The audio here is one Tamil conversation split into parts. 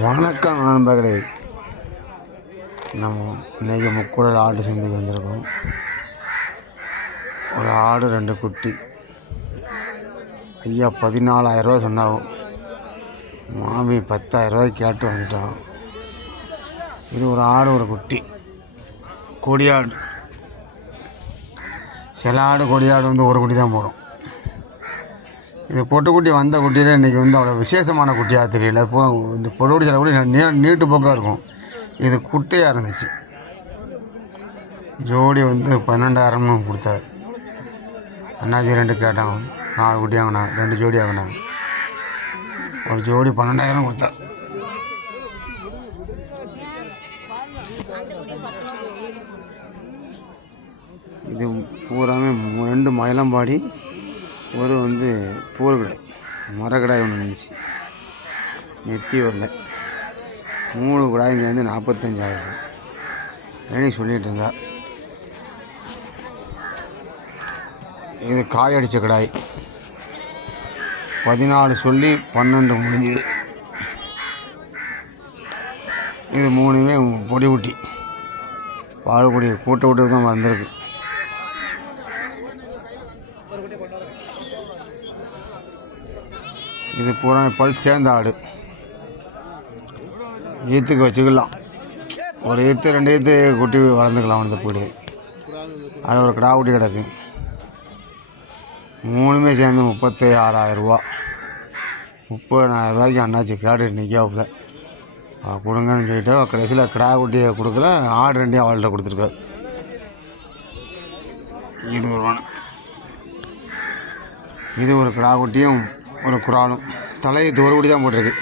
வணக்கம் நண்பர்களே. நம்ம இன்றைக்கி முக்குடல் ஆடு சந்தைக்கு வந்திருக்கோம். ஒரு ஆடு ரெண்டு குட்டி. ஐயா பதினாலாயிரரூவா சொன்னாங்க. மாமி பத்தாயிரரூவாய்க்கு கேட்டு வந்துட்டோம் இது ஒரு ஆடு ஒரு குட்டி. கொடியாடு. சில ஆடு கொடியாடு வந்து ஒரு குட்டி தான் போகிறோம் இது பொட்டுக்குட்டி வந்த குட்டியில் இன்றைக்கி வந்து அவ்வளோ விசேஷமான குட்டியாக தெரியல. இப்போ இந்த பொட்டுக்குட்டி சில குட்டி நீ நீட்டு போக்காக இருக்கும். இது குட்டையாக இருந்துச்சு. ஜோடி வந்து பன்னெண்டாயிரம்னு கொடுத்தாரு. அண்ணாச்சி ரெண்டு கேட்டாங்க. நாலு குட்டி வாங்கினாங்க. ரெண்டு ஜோடி வாங்கினாங்க. ஒரு ஜோடி பன்னெண்டாயிரம் கொடுத்தார் இது பூராமே ரெண்டு மயிலம்பாடி ஒரு வந்து பூர்கடை மரக்கடாய் ஒன்று இருந்துச்சு. நெட்டி வரல. மூணு கடாய் சேர்ந்து வந்து நாற்பத்தஞ்சாயிரம் வேணி சொல்லிகிட்டு இருந்தா. இது காய் அடித்த கடாய். பதினாலு சொல்லி பன்னெண்டு முடிஞ்சுது. இது மூணுமே பொடி ஊட்டி பால் குடி கூட்ட விட்டு தான் வந்திருக்கு. இது பூரா பல் சேர்ந்த ஆடு. ஈத்துக்கு வச்சுக்கலாம். ஒரு ஈத்து ரெண்டு ஈத்து குட்டி வளர்ந்துக்கலாம் அந்த பீடு அதில் ஒரு கிடா குட்டி கிடக்கு. மூணுமே சேர்ந்து முப்பத்தி ஆறாயிரரூபா முப்பதாயிரம் ரூபாய்க்கு அண்ணாச்சி கேட்டு நிற்காப்புல. கொடுங்கன்னு சொல்லிட்டு கடைசியில் கிடா குட்டியை கொடுக்கல ஆடு ரெண்டையும் அவள்கிட்ட கொடுத்துருக்காரு. இது ஒரு இது ஒரு கிடா குட்டியும் ஒரு குரானும். தலை இது ஒரு தான் போட்டிருக்கு.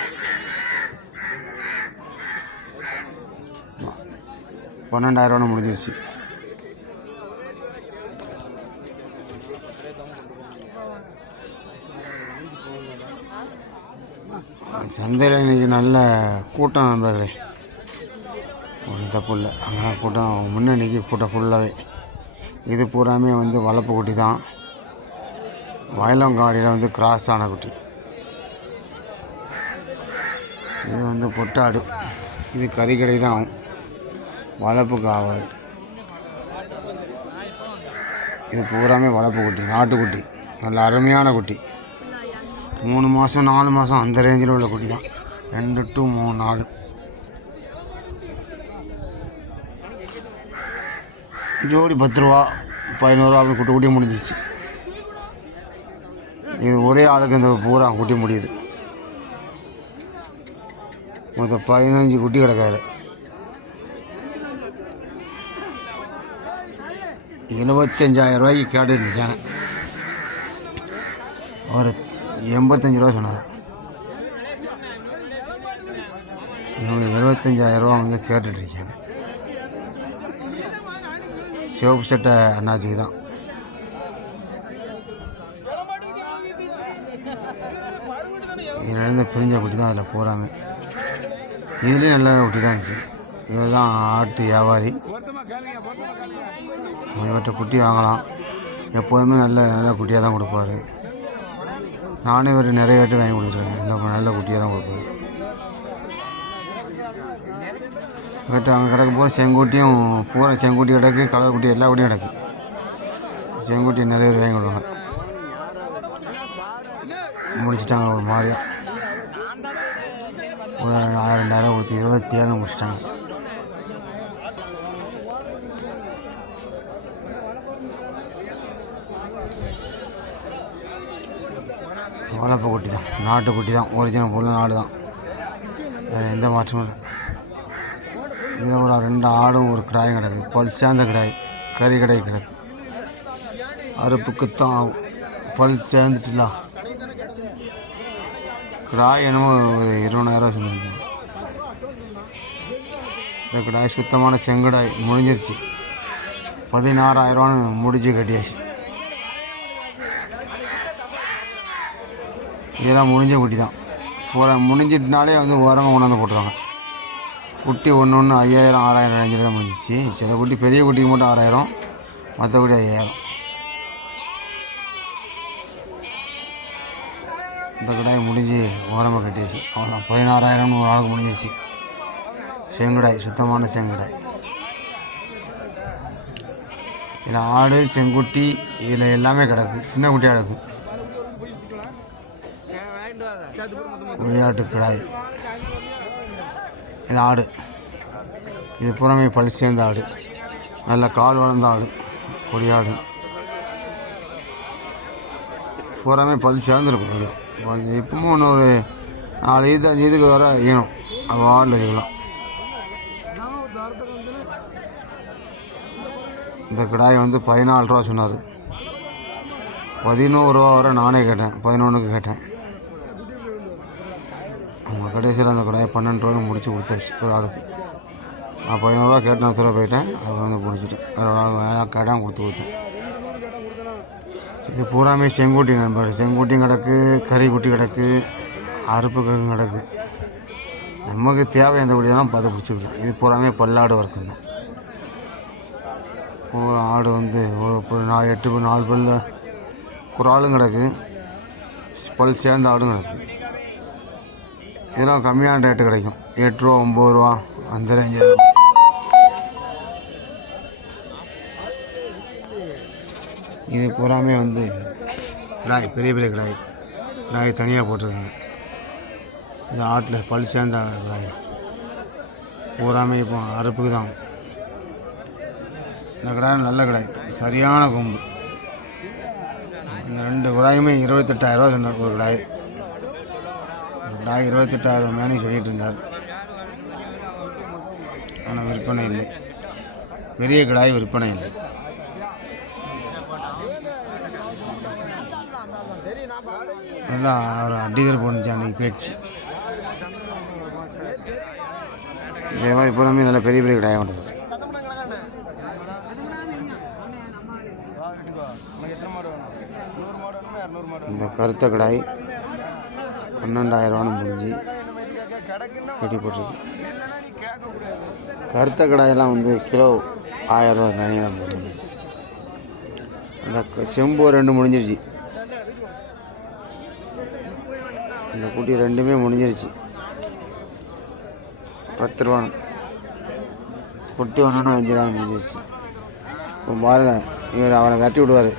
பன்னெண்டாயிரரூவா முடிஞ்சிருச்சு. சந்தையில் இன்றைக்கி நல்ல கூட்டம் நண்பர்களே. ஒன்றும் தப்பு இல்லை. அங்கே கூட்டம் முன்னே இன்றைக்கி கூட்டம் ஃபுல்லாகவே இது பூராமே வந்து வளர்ப்பு குட்டி தான். வயலங்காடியில் வந்து கிராஸ் ஆன குட்டி. இது வந்து பொட்டாடு. இது கறிக்கடை தான் ஆகும். வளர்ப்புக்கு ஆகாது இது பூராமே வளர்ப்பு குட்டி நாட்டுக்குட்டி நல்ல அருமையான குட்டி. மூணு மாதம் நாலு மாதம் அந்த ரேஞ்சில் உள்ள குட்டி தான். ரெண்டு டு மூணு நாலு. ஜோடி பத்து ரூபா பதினோருவா அப்படி குட்டி குட்டி முடிஞ்சிச்சு இது ஒரே ஆளுக்கு இந்த பூரா குட்டி முடியுது. மொத்தம் பதினஞ்சு குட்டி கிடக்காது. எழுபத்தஞ்சாயிரம் ரூபாய்க்கு கேட்டுட்டு இருந்துச்சாங்க அவர் எண்பத்தஞ்சு ரூபா சொன்னார். இவங்க எழுபத்தஞ்சாயிரம் ரூபா வந்து கேட்டுட்டு இருக்காங்க. சிவப்பு சட்டை அண்ணாச்சிக்கு தான். இதுலேருந்து பிரிஞ்ச குட்டி தான் அதில் போகிறாங்க இதுலேயும் நல்ல குட்டி தான் இருந்துச்சு. இவர் தான் ஆட்டு வியாபாரி. இவர்கிட்ட குட்டி வாங்கலாம். எப்போதுமே நல்ல நல்ல குட்டியாக தான் கொடுப்பாரு. நானே இவர் நிறைய வாட்டி வாங்கி கொடுத்துருக்கேன். நல்ல நல்ல குட்டியாக தான் கொடுப்பாரு. இவர்கிட்ட அங்கே கிடக்கும் போது செங்குட்டியும் பூரா செங்குட்டி கிடக்கு கலர் குட்டி எல்லா குட்டியும் கிடக்கு. செங்குட்டி நிறைய பேர் வாங்கி கொடுப்பாங்க. முடிச்சிட்டாங்க ஒரு மாதிரியாக ஒரு ஆயிரம் ரெண்டாயிரம் கொடுத்து இருபத்தி ஏழு முடிச்சிட்டாங்க. வளர்ப்பு குட்டி தான் நாட்டு குட்டி தான் ஒரிஜினல் பொருள் நாடு தான் வேறு எந்த மாற்றமும் இல்லை. இதில் ஒரு ரெண்டு ஆடும் ஒரு கிடாயும் கிடக்கு. பல் சேர்ந்த கிடாய் கறி கிடாய் கிடக்கு. அறுப்புக்குத்தான் ஆகும். பல் சேர்ந்துட்டுலாம். கிடாய் என்னமோ ஒரு இருபதாயிரம் சொன்னாங்க. இந்த கிடாய் சுத்தமான செங்கடாய் முடிஞ்சிருச்சு. பதினாறாயிரரூவான்னு முடிச்சு கட்டியாச்சு. இதெல்லாம் முடிஞ்ச குட்டி தான். போகிற முடிஞ்சிட்டுனாலே வந்து உரமாக கொண்டாந்து போட்டுருவாங்க. குட்டி ஒன்று ஒன்று ஐயாயிரம் ஆறாயிரம் ரேஞ்சில் தான் முடிஞ்சிச்சு. சில குட்டி பெரிய குட்டிக்கு மட்டும் ஆறாயிரம் மற்ற குட்டி ஐயாயிரம். இந்த கடாய் முடிஞ்சு ஓரமாக கட்டியாச்சு. அவ்வளோதான் பதினாறாயிரம்னு ஒரு ஆளுக்கு முடிஞ்சிருச்சு. செங்குடாய் சுத்தமான செங்குடாய். இதில் ஆடு செங்குட்டி இதில் எல்லாமே கிடக்கு. சின்ன குட்டியாக கிடக்கு. விளையாட்டு கிடாய். இது ஆடு. இது புறமே பழி சேர்ந்த ஆடு. நல்ல கால் வளர்ந்த ஆடு. கொடியாடு பூராமே பல் சேர்ந்துருக்கும். இது இப்பவும் இன்னொரு நாலு இது அஞ்சு இதுக்கு வர ஈனும் அது வார்டில் வச்சுக்கலாம் இந்த கிடாய் வந்து பதினாலு ரூபா சொன்னார். பதினோரு ரூபா வரை நானே கேட்டேன். பதினொன்றுக்கு கேட்டேன். அவங்க கடைசியில் அந்த கடாயை பன்னெண்டு ரூபாய்க்கு முடிச்சு கொடுத்தாச்சு ஒரு ஆளுக்கு. நான் பதினோருவா கேட்டு நான் தூரம் போயிட்டேன். அப்புறம் வந்து பிடிச்சிட்டேன் வேறு ஒரு ஆள் கடன் கொடுத்து கொடுத்தேன். இது பூராமே செங்குட்டி நண்பர் செங்குட்டியும் கிடக்கு கறிக்குட்டி கிடக்கு அறுப்பு கிழங்கு கிடக்கு. நமக்கு தேவை எந்த குடியெல்லாம் பார்த்து பிடிச்சிக்கலாம். இது பூராமே பல்லாடு வர்க்கம் தான். ஒரு ஆடு வந்து ஒரு நான் எட்டு நாலு பல்ல ஒரு ஆளும் கிடக்கு. பல் சேர்ந்த ஆடும் கிடக்கு. இதெல்லாம் கம்மியான ரேட்டு கிடைக்கும். எட்டு ரூபா ஒம்பது ரூபா அந்த ரேஞ்சில் இது பூராமே வந்து கிடாய் பெரிய பெரிய கிடாய் கிடாய் தனியாக போட்டிருக்காங்க. இது ஆட்டில் பல் சேர்ந்த கிடாய் பூராமே இப்போ அறுப்புக்கு தான் இந்த கிடாய் நல்ல கிடாய். சரியான கொம்பு. இந்த ரெண்டு கிடாயுமே இருபத்தெட்டாயிரரூவா சொன்னார் ஒரு கிடாய். ஒரு கிடாய் இருபத்தெட்டாயிரம் மேனி சொல்லிட்டு இருந்தார். ஆனால் விற்பனை இல்லை. பெரிய கிடாய் விற்பனை இல்லை. நல்லா ஒரு அடிகர் போணுச்சு அன்றைக்கி போயிடுச்சு. இதே மாதிரி பூராமே நல்ல பெரிய பெரிய கிடாயாக இந்த கருத்த கடாய் பன்னெண்டாயிரரூவான்னு முடிஞ்சு கட்டி போட்டிருக்கு. கருத்த கடாயெல்லாம் வந்து கிலோ ஆயிரம் ரூபா நினைவு தான் இந்த செம்பு ரெண்டு முடிஞ்சிருச்சு. இந்த குட்டி ரெண்டுமே முடிஞ்சிருச்சு. பத்து ரூபா. குட்டி ஒன்று அஞ்சு ரூபா முடிஞ்சிருச்சு. இப்போ பாருங்க இவர் அவரை வெட்டி விடுவார்.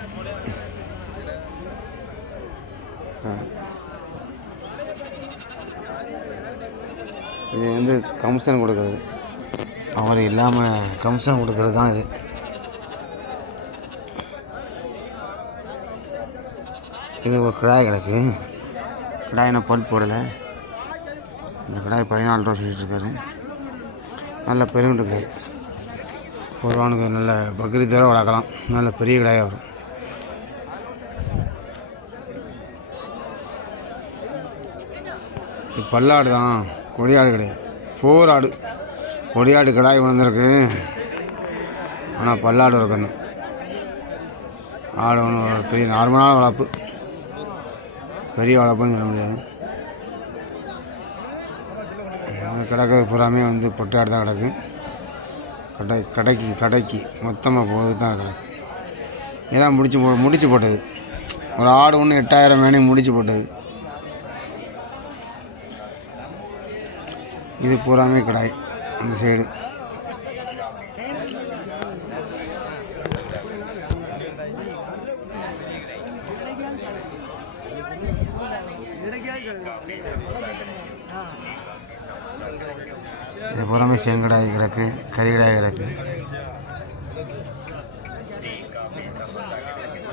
இது வந்து கமிஷன் கொடுக்குறது. அவர் இல்லாமல் கமிஷன் கொடுக்கறது தான் இது. இது ஒரு கிராய் கிடக்கு. கிடாய் என்ன பல் போடலை. இந்த கிடாய் பதினாலு ரூபா சொல்லிட்டுருக்காரு நல்ல பெருங்குண்டு கிடாய். ஒரு ரூபானுக்கு நல்ல பக்ரீத் வரை வளர்க்கலாம். நல்ல பெரிய கிடாயாக வரும். இது பல்லாடு தான். கொடியாடு கிடையாது. போர் ஆடு கொடியாடு கிடாய் விழுந்திருக்கு ஆனால் பல்லாடு இருக்கணும் ஆடு ஒன்று ஒரு பெரிய நார்மலான வளர்ப்பு. பெரிய வளர்ப்புன்னு சொல்ல முடியாது. கிடக்கிறது பூராமே வந்து பொட்டாடு தான் கிடக்கு. கடை கடைக்கு கடைக்கு மொத்தமாக போகுது தான் கிடக்கு. இதான் முடிச்சு போ முடிச்சு போட்டது. ஒரு ஆடு ஒன்று எட்டாயிரம் மேனி முடிச்சு போட்டது. இது பூராமே கடாய் அந்த சைடு இது பூராமே செங்கடாய் கிடக்கு கறிகடாய் கிடக்கு.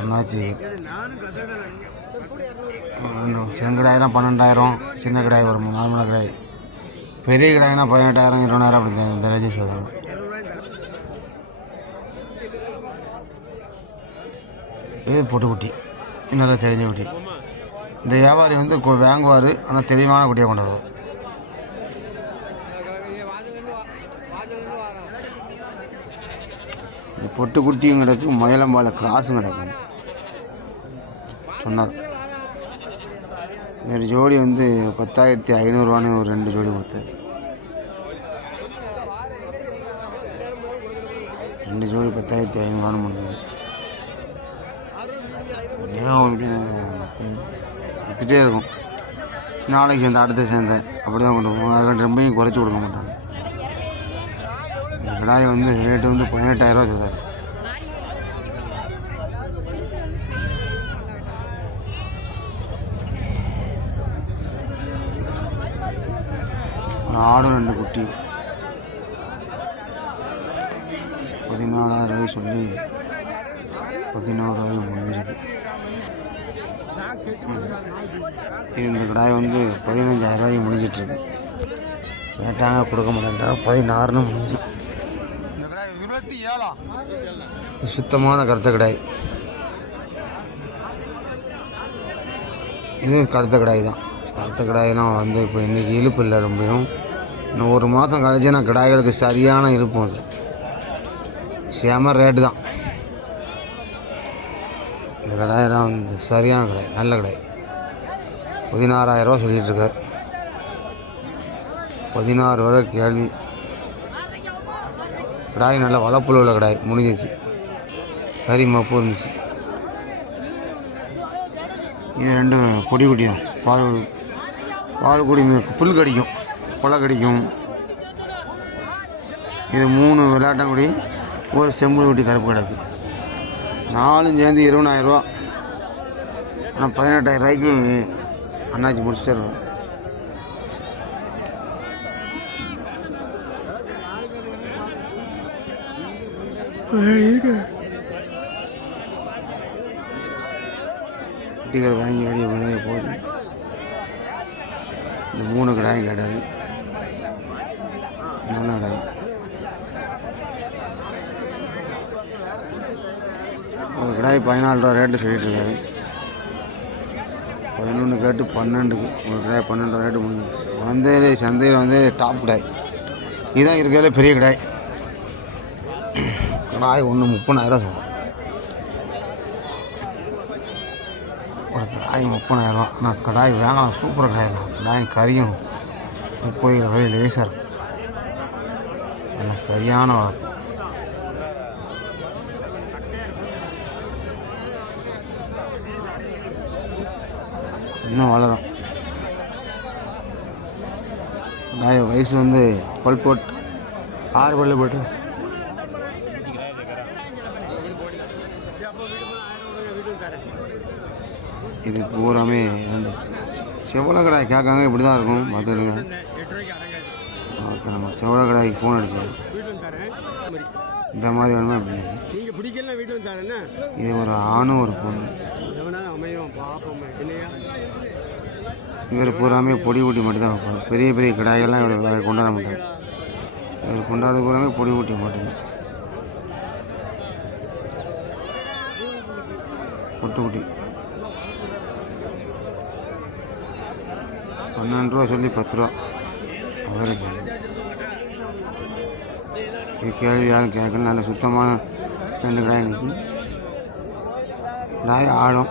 என்னாச்சு செங்கடாயெல்லாம் பன்னெண்டாயிரம் சின்ன கிடாய் வரும் நார்மலாக கிடாய். பெரிய கடாய்னா பதினெட்டாயிரம் இருபதாயிரம் அப்படி இந்த- ரஜி ரேஞ்சு இது பொட்டுக்குட்டி. நல்லா தெரிஞ்ச குட்டி. இந்த வியாபாரி வந்து வாங்குவார் ஆனால் தெளிவான குட்டியை கொண்டு வருவார். இந்த பொட்டுக்குட்டியும் கிடக்கு மயிலம்பால கிராஸும் கிடக்கு. சொன்னார். ஒரு ஜோடி வந்து பத்தாயிரத்தி ஐநூறுரூவான்னு ஒரு ரெண்டு ஜோடி கொடுத்தாரு. ரெண்டு ஜோடி பத்தாயிரத்தி ஐநூறுவான்னு முடிஞ்சது ஏன் இருக்கும்? நாளைக்கு சேர்ந்த அடுத்த சேர்ந்தேன். அப்படி தான் கொண்டு போவோம் அதில் ரொம்பையும் குறைச்சி கொடுக்க மாட்டாங்க கடாய் வந்து ரேட்டு வந்து பதினெட்டாயிரரூவா சொல்கிறாரு ஒரு ஆடும் ரெண்டு குட்டி. பதினாலாயிரம் ரூபாய் சொல்லி பதினோரு ரூபாய் முடிஞ்சிருக்கு. இந்த கடாய் வந்து பதினஞ்சாயிரம் ரூபாய்க்கு முடிஞ்சிட்ருக்கு கேட்டாங்க கொடுக்க மாட்டேங்கிறா பதினாறுன்னு முடிஞ்சு இந்த கடாய் இருபத்தி ஏழா சுத்தமான கருத்த கடாய் இது கருத்த கடாய் தான். கருத்த கடாயெல்லாம் வந்து இப்போ இன்றைக்கி இழுப்பு இல்லை ரொம்பவும் இன்னும் ஒரு மாதம் கழிச்சுன்னா கடாய்களுக்கு சரியான இழுப்பும் அது. சேம ரேட்டு தான். இந்த கடாயெல்லாம் வந்து சரியான கடாய் நல்ல கடாய். பதினாறாயிரரூவா சொல்லிட்டு பதினாறு வரை கேள்வி. கடாய் நல்ல வளப்புள்ள உள்ள கடாய் முடிஞ்சிச்சு. கறி மப்பு இருந்துச்சு இது ரெண்டும் பொடி குட்டி தான் பால் குடி பால் புல் கடிக்கும். கொலை கடிக்கும். இது மூணு விளையாட்டாங்குடி ஒரு செம்புளி குட்டி கருப்பு கிடக்கு. நாலும் சேர்ந்து இருபதாயிரரூவா ஆனால் பதினெட்டாயிரம் ரூபாய்க்கு அண்ணாச்சி முடிச்சிட்டு குட்டிகள் வாங்கி வெளியே வெளியே போகுது. இந்த மூணு கடாயும் கிடையாது நல்ல கடாய். ஒரு கடாய் பதினாலு ரூபா ரேட்டு சொல்லிட்டு இருக்காரு பதினொன்று கேட்டு பன்னெண்டுக்கு. ஒரு கடாய் பன்னெண்டு ரேட்டு முடிஞ்சிச்சு வந்தே சந்தையில் வந்து டாப் கடாய். இதுதான் இருக்கிறதுல பெரிய கடாய். கடாய் ஒன்று முப்பதாயிரம் சொல்லுவோம் ஒரு கடாய் முப்பதாயிரரூவா நான் கடாய் வாங்கலாம் சூப்பர் கடாய் கடாய் கறியும் முப்பது கிலோ கறி லேசாக இருக்கும் நல்லா சரியான வளர்ப்பு. இன்னும் வளரும். கடாய் வயசு வந்து பல் போட்டு ஆறு பல்லு போட்டு இது பூராமே செவலை கடாய் கேட்காங்க இப்படி தான் இருக்கும் பார்த்துடுங்க நம்ம செவலை கடாய்க்கு ஃபோன் அடிச்சு. இந்த மாதிரி வேணுமா அப்படி நீங்க பிடிக்கல வீட்டுல தரேன்னா இது ஒரு ஆணும் ஒரு பொண்ணு இவர் பூராமே பொடி ஊட்டி மட்டும் தான் வைப்பார். பெரிய பெரிய கடாயெல்லாம் இவர் கொண்டாட மாட்டார். இவர் கொண்டாடுறது பூராமே பொடி ஊட்டி மட்டும். பொட்டு குட்டி பன்னெண்டு ரூபா சொல்லி பத்து ரூபா. அவருக்கு கேள்வி யாரும் கேட்கல. நல்ல சுத்தமான ரெண்டு கடாய் நிற்கி கடாய் ஆடும்.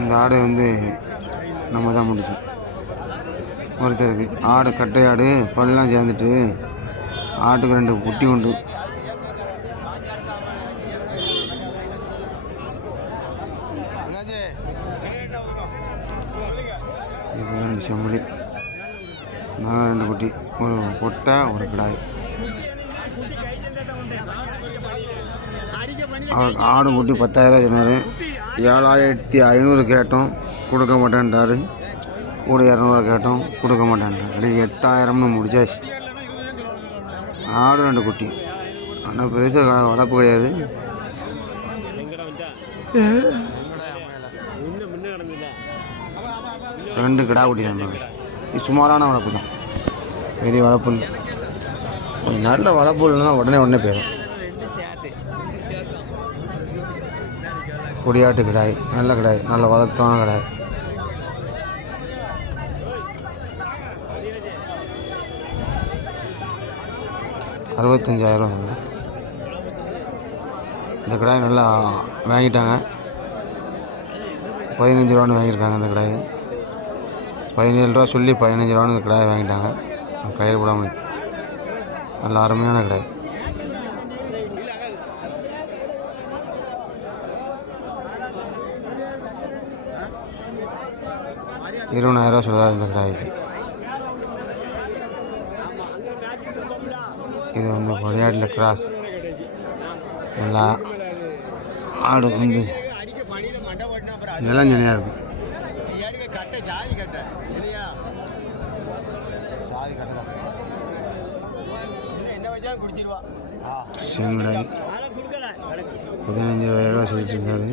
இந்த ஆடு வந்து நம்ம தான் முடிச்சோம். ஒருத்தருக்கு ஆடு கட்டை ஆடு பல்லாம் சேர்ந்துட்டு ஆட்டுக்கு ரெண்டு குட்டி உண்டு இப்போ ரெண்டு செம்பளி நான் ரெண்டு குட்டி ஒரு ஒரு கிடாய். அவர் ஆடு குட்டி பத்தாயிரம் சொன்னார். ஏழாயிரத்தி ஐநூறு கேட்டோம் கொடுக்க மாட்டேன்ட்டாரு. கூட இரநூறுவா கேட்டோம் கொடுக்க மாட்டேன்ட்டார். கடைசி எட்டாயிரம்னு முடிச்சாச்சு. ஆடு ரெண்டு குட்டி. ஆனால் பெருசாக வளர்ப்பு கிடையாது. ரெண்டு கிடா குட்டி ரெண்டு சுமாரான வளர்ப்பு தான். பெரிய வளப்புல் நல்ல வளப்புல்னா உடனே உடனே போயிடும் கொடியாட்டு கிடாய் நல்ல கிடாய் நல்ல வளர்த்தான கிடாய். அறுபத்தஞ்சாயிரம் இந்த கிடாய் நல்லா வாங்கிட்டாங்க. பதினஞ்சு ரூபான்னு வாங்கியிருக்காங்க இந்த கிடாய். பதினேழு ரூபா சொல்லி பதினஞ்சு ரூபான்னு இந்த கிடாய் வாங்கிட்டாங்க. கயிறு போடாமல் இருக்கு. நல்ல அருமையான கடை. இருபதாயிரரூவா சொல்லுதா இந்த கடாய்க்கு. இது வந்து கொடியாட்டில் கிராஸ். நல்லா ஆடு வந்து. அடிக்க இளஞ்சனியாக இருக்கும். செங்கடை பதினஞ்சு ரூபா சொல்லிட்டு இருந்தார்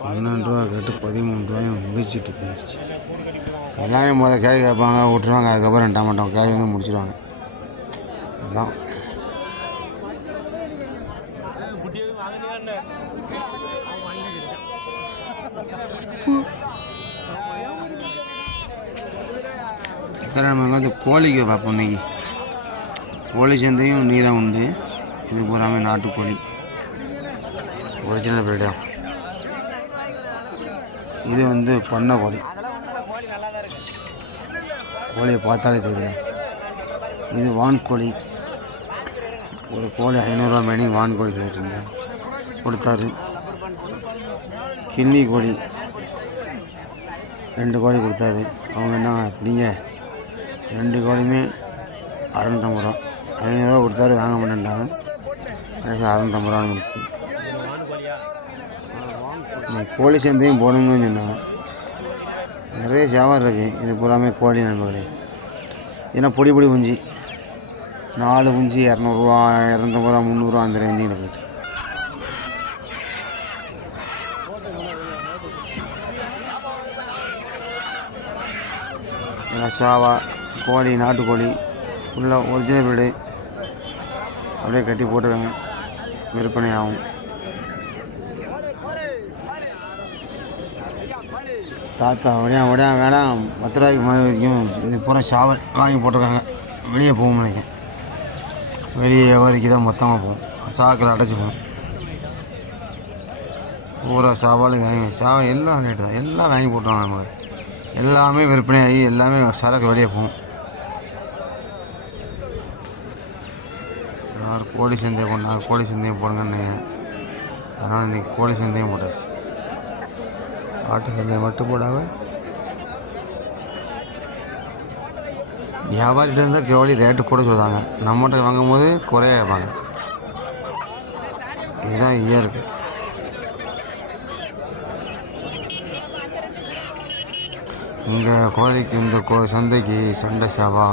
பன்னெண்டு ரூபா கேட்டு பதிமூணு ரூபாயும் முடிச்சிட்டு போயிடுச்சு. எல்லாமே முதல் கேள்வி கேட்பாங்க விட்டுருவாங்க அதுக்கப்புறம் ரெண்டாம் மாட்டோம் கேள்வி வந்து முடிச்சிடுவாங்க அதுதான் குட்டி நம்ம வந்து கோழிக்கு பார்ப்போம் இன்னைக்கு. கோழி சந்தையும் நீ தான் உண்டு. இது பூராமே நாட்டுக்கோழி. ஒரிஜினல் பிரீடம் இது வந்து பண்ணை கோழி. கோழியை பார்த்தாலே தெரியும். இது வான்கோழி ஒரு கோழி ஐநூறுரூவா மேனி வான்கோழி சொல்லிட்டு இருந்தேன். கொடுத்தாரு. கிண்ணி கோழி. ரெண்டு கோழி கொடுத்தாரு. அவங்க என்ன அப்படிங்க ரெண்டு கோழியுமே அறநூற்றம்பது ரூபா. ஐநூறுரூவா கொடுத்தாரு வாங்க மாட்டேன்ட்டாங்க. கடைசி அறநூற்றம்பது ரூபா இன்னைக்கு கோழி சேர்ந்தையும் போடுங்கன்னு சொன்னாங்க. நிறைய சேவல் இருக்குது இது பூராமே கோழி நண்பர்களே. ஏன்னா பொடி பொடி குஞ்சு நாலு குஞ்சு இரநூறுவா இரநூத்தம்பது ரூபா முந்நூறுரூவா அந்த ரேஞ்சில் போயிட்டு. சாவா கோழி நாட்டுக்கோழி. ஃபுல்லாக ஒரிஜினல் பிரீடு அப்படியே கட்டி போட்டுருக்காங்க விற்பனை ஆகும் தாத்தா அப்படியே அப்படியே வேணாம். பத்து ரூபாய்க்கு மாதிரி வரைக்கும் இது பூரா சாவல் வாங்கி போட்டிருக்காங்க. வெளியே போகும் நினைக்கிறேன். வெளியே வரைக்கும் தான் மொத்தமாக போகும் சாக்கில் அடைச்சி பூரா சாவாலும் வாங்கி சாவல் எல்லாம் ரேட்டு தான். எல்லாம் வாங்கி போட்டுருவாங்க நமக்கு எல்லாமே விற்பனையாகி எல்லாமே சரக்கு வெளியே போகும். எல்லாரும் கோழி சந்தையை கொண்டாங்க கோழி சந்தையும் போடுங்கன்னு அதனால் இன்றைக்கி கோழி சந்தையும் போட்டாச்சு. ஆட்டு சந்தையை மட்டும் போடாமல் வியாபாரிகிட்ட இருந்தால் கோழி ரேட்டு கூட சொல்லுவாங்க. நம்மகிட்ட வாங்கும்போது குறைய வைப்பாங்க இதுதான் இயற்கை. இங்கே கோழிக்கு இந்த கோ சந்தைக்கு சண்டை சேவா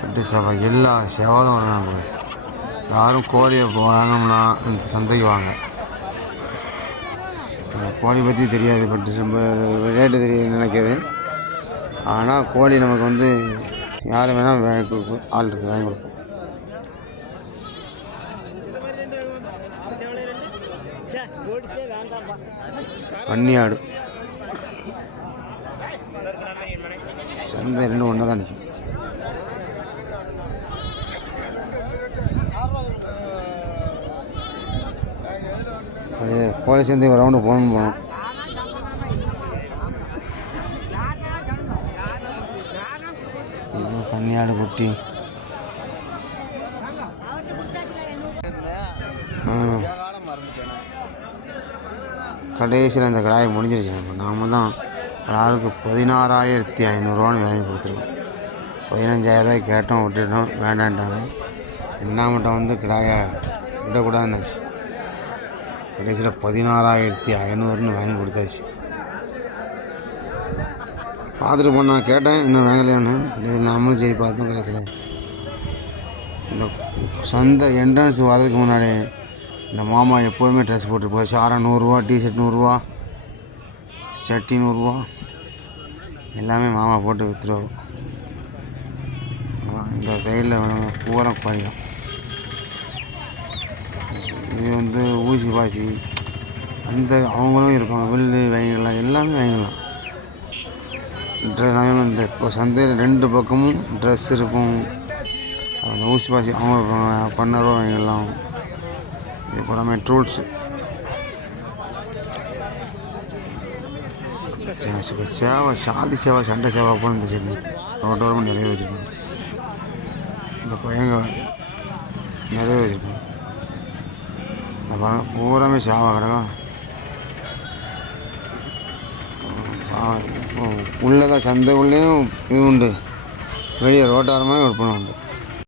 வெட்டு சேவா எல்லா சேவாலும் வரும் நமக்கு. யாரும் கோழியை வாங்கணும்னா இந்த சந்தைக்கு வாங்க. கோழி பற்றி தெரியாது பட் ரொம்ப ரேட்டு தெரியும் நினைக்கிது ஆனால் கோழி நமக்கு வந்து யார் வேணால் வாங்கி கொடுக்கும் ஆள் இருக்குது வாங்கி கொடுப்போம். பன்னி ஆடு சந்தை ரெண்டும் ஒன்றா தான் நிற்கும் அப்படியே கோழி சேர்ந்து ஒரு ரவுண்டு போகணும்னு போனோம். பன்னியாடு குட்டி. கடைசியில் இந்த கடாயை முடிஞ்சிருச்சு. நம்ம நாம தான் ஒரு ஆளுக்கு பதினாறாயிரத்தி ஐநூறுரூவான்னு வாங்கி கொடுத்துருக்கோம். பதினஞ்சாயிரரூவாய்க்கு கேட்டோம் விட்டுட்டோம் வேண்டான்ட்டாங்க. என்ன மட்டும் வந்து கிடாயை விடக்கூடாதுன்னு கடைசியில் பதினாறாயிரத்தி ஐநூறுன்னு வாங்கி கொடுத்தாச்சு. பார்த்துட்டு போனால் கேட்டேன் இன்னும் வாங்கலையான்னு. நாமளும் சரி பார்த்தோம் கடைசியில் இந்த சொந்த என்ட்ரன்ஸ் வர்றதுக்கு முன்னாடி இந்த மாமா எப்போதுமே ட்ரெஸ் போட்டுருப்பார் சாரம் நூறுரூவா டிஷர்ட் நூறுரூவா ஷர்ட்டி நூறுரூவா எல்லாமே மாமா போட்டு விற்றுருவோம் இந்த சைடில் பூரம் கோழி இது வந்து ஊசி பாசி அந்த அவங்களும் இருப்பாங்க வில்லு வாங்கிக்கலாம் எல்லாமே வாங்கிக்கலாம். ட்ரெஸ் இந்த இப்போ சந்தையில் ரெண்டு பக்கமும் ட்ரெஸ் இருக்கும். அந்த ஊசி பாசி அவங்க இருப்பாங்க ரூபா வாங்கிக்கலாம். இது பூராமே ட்ரூல்ஸு சேவை சாதி சேவை சண்டை சேவை போல இந்த சட்னி. ரோட்டோரமாக நிறைய வச்சுருப்பாங்க. இந்த பையங்க நிறைய வச்சுருப்பாங்க. பாருங்க பூராமே சேவை கிடக்கும் உள்ளதான் சந்தை உள்ளேயும் இது உண்டு. வெளியே ரோட்டாரமாக விற்பனை உண்டு.